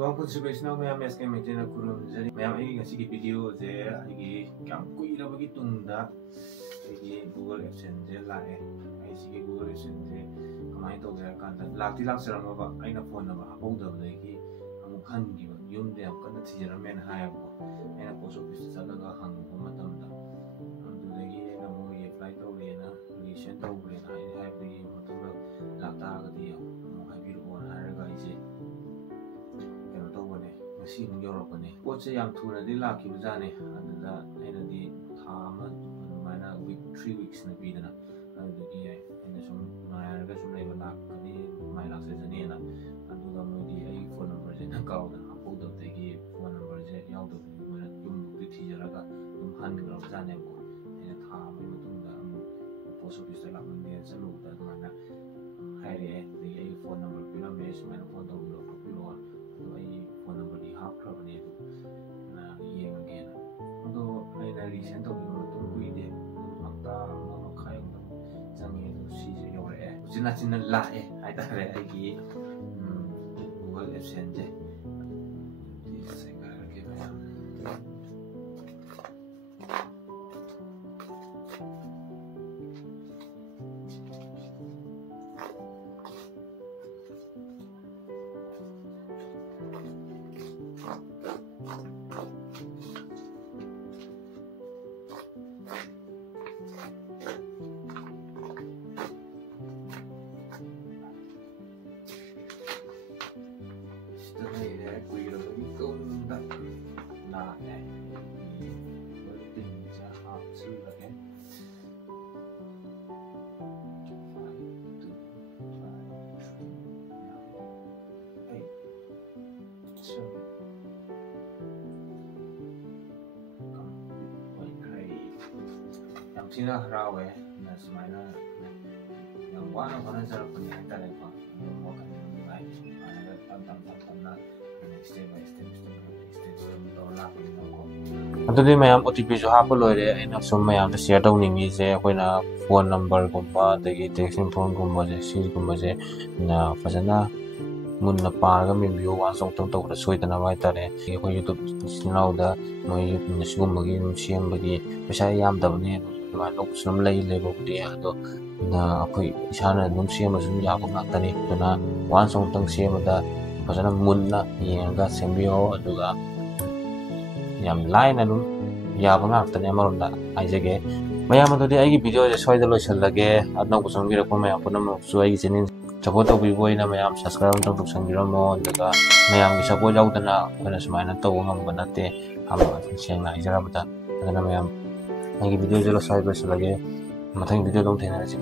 Tuang pun sebesar mayam SK maintain kurun jadi mayam ini ngasih video je, ini yang kui lah bagi tunda, ini Google AdSense je lah ini Google AdSense je, kemarin tu saya kan, lagi serang apa, ini phone apa, apa udah lagi, kamu kan gitu, yum dia kan nanti jalan main hai apa, ini post office jalan gak hang, kamu tahu tak, tu lagi, kamu ini apply tu boleh na, relation tu boleh na, ini hai beri, macam tu lata ke dia, kamu hai biru pun hari gak isi. Masih Europe ni. Poche yang tu nanti laki berjalan ni. Ada nanti thama mana week 3 weeks nanti dah. Ada dia. Ini semua mereka semua yang nak ni main akses ni lah. Ada kamu dia phone number je nak kau dah. Apa dah tegi phone number je yang tu mana jum tu tiada lah. Jum han kalau berjalan aku. Ini thama itu tu dah. Post office lah mana selalu dah mana. Hari dia phone number bila mes mana phone tu bila bila. Phone number di hap kerana itu, na iya mungkin. Untuk lain recent tu kita tunggu ide, fakta mana kaya untuk jangan itu sih yang orang cina lah ada lagi Google AdSense je. Di sekarang kita sila rawe na semana yang warna warna cara penyataan apa mau kan mulai mana tam na step by step dollar itu dia mayam OTP so hapa loire ina so mayam share tau ningi je koina phone number gumba dagi text phone gumba je si gumba je na fazana munna parga min view wan song tong tong soi tana wai tare ko YouTube channel da moi YouTube sigum bagi siam bagi pesa yam da ne Manuk senam lay level dia tu, na aku isana nung siapa masuk ya aku nak tani, tu na wan song teng siapa dah, pasal mun na yang dah sembio juga, yang lain anu ya aku nak tani amarum dah, aja ke, macam tu dia lagi video je soal dulu lagi, adna aku sanggira aku macam pun nama suai jenis, support aku ibu ini macam subscribe untuk sanggira mo, juga macam bisa aku jauh tanah, karena semuanya tahu ngam benate, hamba siang na ijara betul, karena macam lagi video jelas saya bersih lagi, matang video dong tenar aja